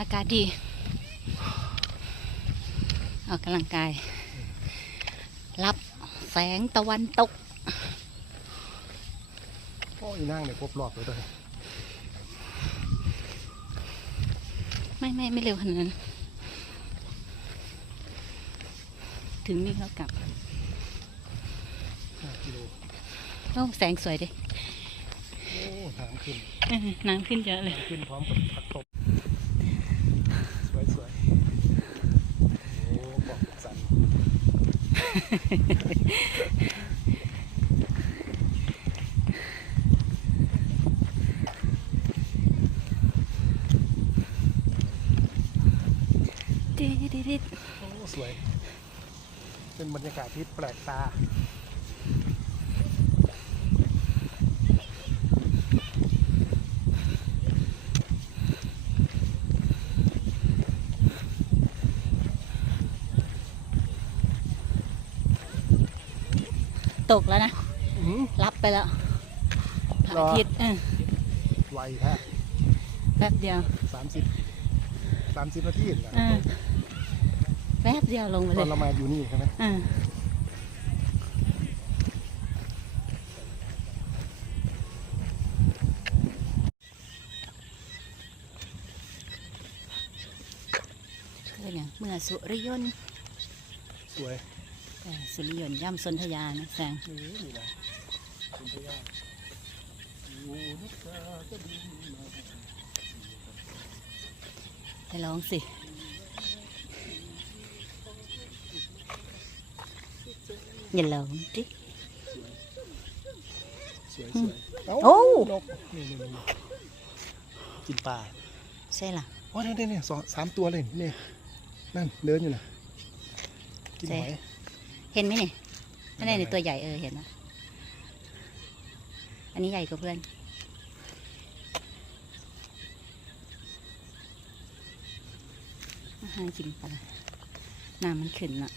อากาศดี ออกกำลังกาย รับแสงตะวันตกโอ้ยนั่งเนี่ยครบรอบเลยด้วยไม่ไม่ไม่เร็วขนาดนั้น ถึงนี่แล้วกลับห้ากิโลโอ้แสงสวยดิโอ้ทางขึ้น เออน้ำขึ้นเยอะเลย ขึ้นพร้อมกับผักตบส วยสวยโอ้บอกสันดิดดิดดิดโอ้สวย เป็นบรรยากาศที่แปลกตา ตกแล้วนะ อื้อหือรับไปแล้วพระรออาทิตย์เออไวแท้แป๊บเดียวสามสิบสามสิบนาทีนะเออแป๊บเดียวลงไปตเลอนยเรามาอยู่นี่ใช่ไหมเออคือเนี่ยเมื่อสุริยนต์สวยเอ่อ สุริยนต์ย่ำสนธยานะแสงให้ร้องสิอย่าร้องดิโอ้กินปลาใช่ล่ะโอ้เนี่ยเนี่ยสองสามตัวเลยเนี่ยนั่นเดินอยู่นะกินหอย ห็นไหมนี่อันนี้ในตัวใหญ่เออเห็นนะอันนี้ใหญ่กว่าเพื่อน อาหารกินปลาน้ำมันขึ้นอะ